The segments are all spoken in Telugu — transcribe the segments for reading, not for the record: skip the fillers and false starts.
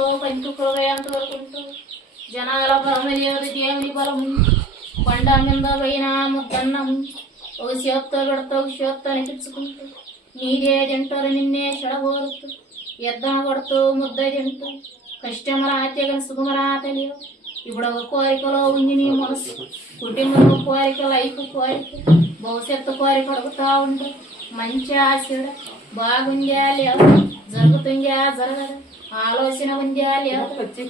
ఉంటావు, పంచుకులు ఎంతవరకు ఉంటావు? జనాల బలం లేదు, దేవుని బలం. కొండ మీద పోయినా ముద్దన్నం ఒక చేత్తో పెడతావు, చేత్తో అనిపించుకుంటావు. నీదే తింటారు, నిన్నే చెడగోరుతూ ఎద్దన కొడుతూ ముద్ద తింటూ కష్టమరా తెగని సుఖమరా తెలియదు. ఇప్పుడు ఒక కోరికలో ఉంది నీ మనసు, కుటుంబంలో కోరిక, లైఫ్ కోరిక, భవిష్యత్తు కోరిక అడుగుతా ఉంటావు. మంచి ఆశడ బాగుందా లేదా, జరుగుతుందా జరగదు, ఆలోచన ఉందా లేదా,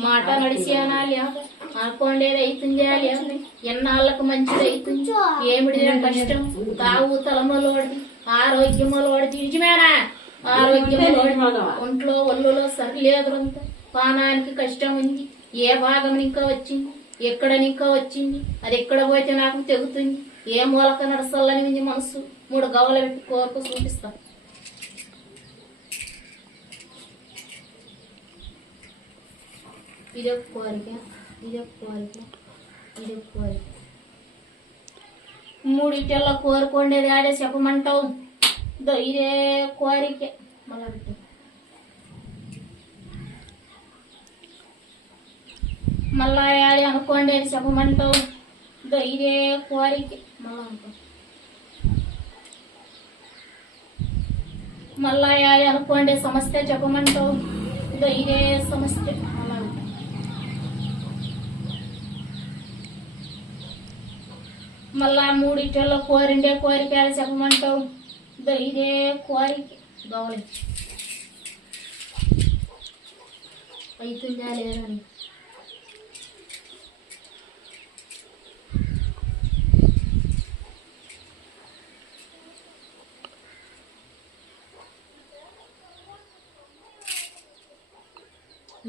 మాట నడిచేనా లేదా, అనుకోండేది అవుతుందా లేదా, ఎన్నాళ్ళకు మంచిది అవుతుంది. ఏమిటి కష్టం తావు తలమలోడి ఆరోగ్యములోడి నిజమేనా? ఆరోగ్యములోడి ఒంట్లో ఒళ్ళులో సరిలేదులంతా, పానానికి కష్టం ఉంది. ఏ భాగం ఇంకా వచ్చింది, ఎక్కడ ఇంకా వచ్చింది, అది ఎక్కడ పోతే నాకు తెగుతుంది. ఏ మూలక నడసల్లని ఉంది మనసు, 3 గవల పెట్టి కోరుకు చూపిస్తాం. ఇదొక కోరిక, ఇదొక కోరిక, ఇదొక కోరిక. 3 కోరుకోండేది ఆడే చెప్పమంటావు. ఇదే కోరిక మళ్ళా పెట్టు. మళ్ళా యాడి అనుకోండేది చెప్పమంటావు. ఇదే కోరిక మళ్ళా అనుకో. మళ్ళా యాడి అనుకోండి సమస్య చెప్పమంటావు. ఇదే సమస్య మళ్ళా. మళ్ళా 3 కోరిండే కోరిక చెప్పమంటావు. ఇదే కోరిక గౌరీ అవుతుందా లేదని.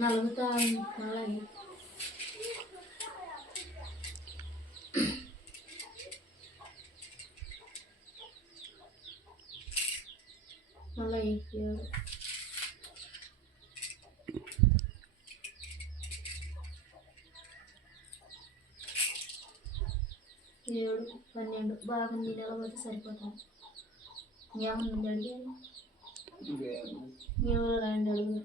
నలుగుతా అలాగే మళ్ళీ 7, 12 బాగుంది. నిలబడి సరిపోతాం. ఏమన్నా అడిగాను ఎవరు రాండి అడుగు.